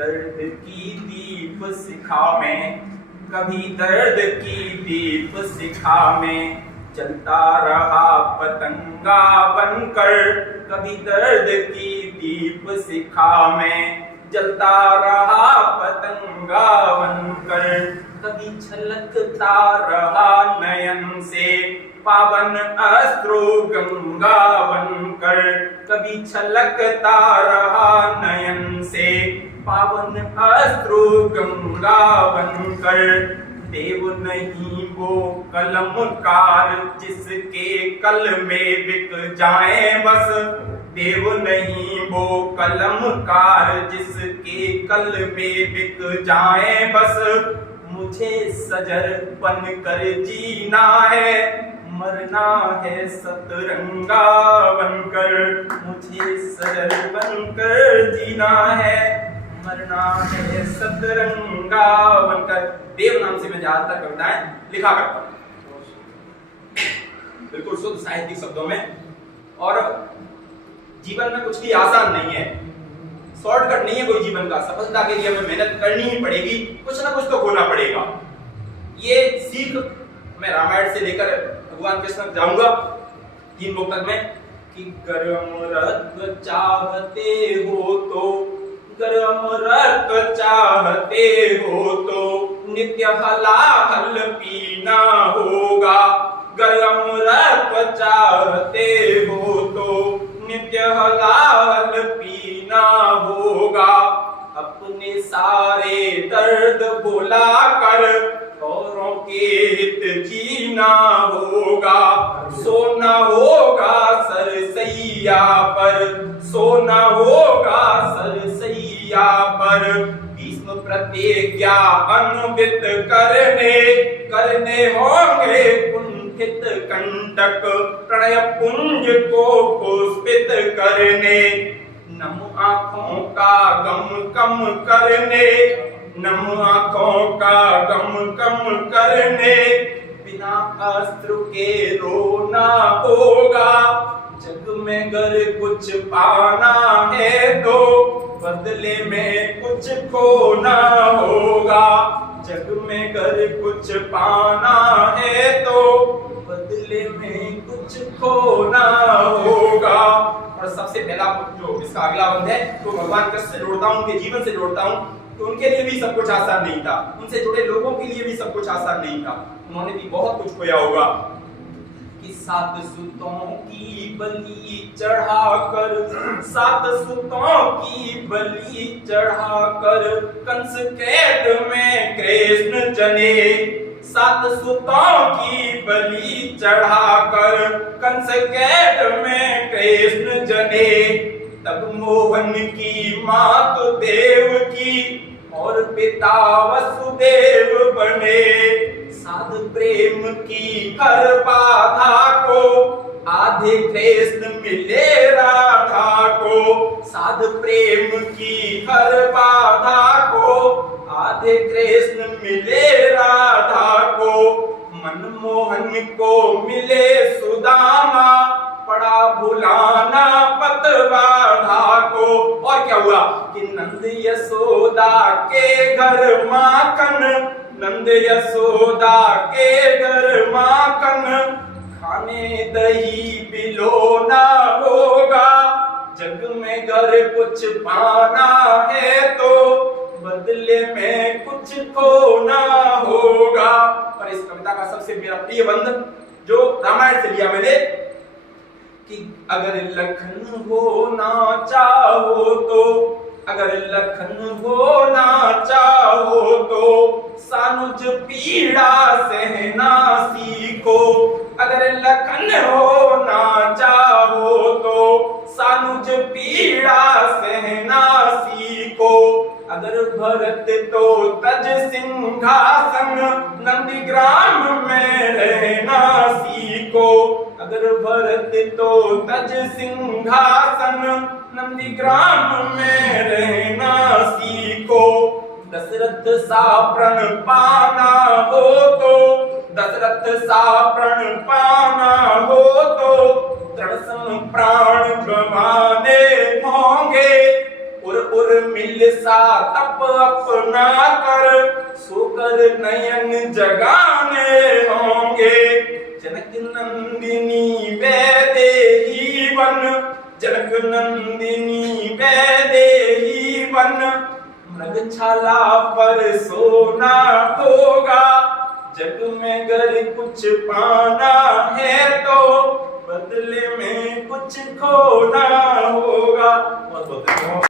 दर्द की दीप शिखा में, कभी दर्द की दीप शिखा में चलता रहा पतंगा बनकर, कभी दर्द की दीप शिखा में जलता रहा पतंगा बनकर, कभी छलकता रहा नयन से पावन अश्रु गंगा बनकर, कभी छलकता रहा नयन से पावन अश्रु गंगा बनकर। देव नहीं वो कलमकार जिसके कल में बिक जाए बस, देव नहीं वो कलमकार जिसके कल में बिक जाए बस। मुझे सजर बन कर जीना है, मरना है सतरंगा बनकर, मुझे सजर बनकर जीना है, मरना है सतरंगा बनकर। देव नाम से मैं ज्यादातर कविताएं लिखा करता हूं, बिल्कुल शुद्ध साहित्यिक शब्दों में। और जीवन में कुछ भी आसान नहीं है, शॉर्टकट नहीं है कोई जीवन का। सफलता के लिए हमें मेहनत करनी ही पड़ेगी, कुछ ना कुछ तो खोना पड़ेगा। ये सीख मैं रामायण से लेकर भगवान कृष्ण तक जाऊंगा 3 लोक तक में कि गरम रक्त चाहते हो तो, गरम रक्त चाहते हो तो नित्य हलाहल पीना होगा, गरम रक्त चाहते हो तो नित्य हलाहल पीना होगा। अपने सारे दर्द भुलाकर औरों के हित जीना होगा, सोना होगा सरसैया पर, सोना होगा सरसैया पर। भीष्म प्रतिज्ञा अनुवित करने होंगे कुंठित कंटक, प्रणय पुंज को पुष्पित करने। नम आंखों का गम कम करने, नम आंखों का गम कम करने। बिना अस्त्र के रोना होगा, जग में गर कुछ पाना है तो बदले में कुछ खोना होगा, जग में गर कुछ पाना है तो बदले में कुछ खोना होगा। और सबसे पहला जो इसका अगला बंद है तो भगवान कृष्ण से जोड़ता हूं, उनके जीवन से जोड़ता हूं। तो उनके लिए भी सब कुछ आसान नहीं था, उनसे जुड़े लोगों के लिए भी सब कुछ आसान नहीं था, उन्होंने भी बहुत कुछ खोया होगा। कि 7 सुतों की बलि चढ़ाकर, 7 सुतों की बलि चढ़ाकर कंस कैद में कृष्ण जने, 7 सुतों की बलि चढ़ाकर कंस कैद में कृष्ण जने। तब मोहन की मात देव की और पिता वसुदेव बने, साध प्रेम की हर बाधा को आधे कृष्ण मिले राधा को, साध प्रेम की हर बाधा को आधे कृष्ण मिले राधा को। मनमोहन को मिले सुदामा, पड़ा भुलाना पतवाधा को। और क्या हुआ कि नंद यशोदा के घर माखन, नंद यशोदा के घर माखन खाने दही बिलोना होगा, जग में गर कुछ पाना है तो बदले में कुछ खोना होगा। और इस कविता का सबसे मेरा प्रिय बंद जो रामायण से लिया मैंने कि अगर लखन होना चाहो तो, अगर लखन होना चाहो तो सानुज पीड़ा सहना सीखो, अगर लखन होना चाहो तो सानुज पीड़ा सहना सीखो। अगर भरत तो तज सिंहासन नंदीग्राम में रहना सीखो, अगर भरत तो तज सिंहासन नंदीग्राम में रहना सीखो। दशरथ सा प्रण पाना हो तो, दशरथ सा प्रण पाना हो तो दृढ़ प्राण गंवाने होंगे, और मिल सा तप अपना कर, सोकर नयन जगाने होंगे। जनक नंदिनी वैदेही वन, जनक नंदिनी वैदेही वन, मृगशाला पर सोना होगा। जग में अगर कुछ पाना है तो बदले में कुछ खोना होगा। बहुत बहुत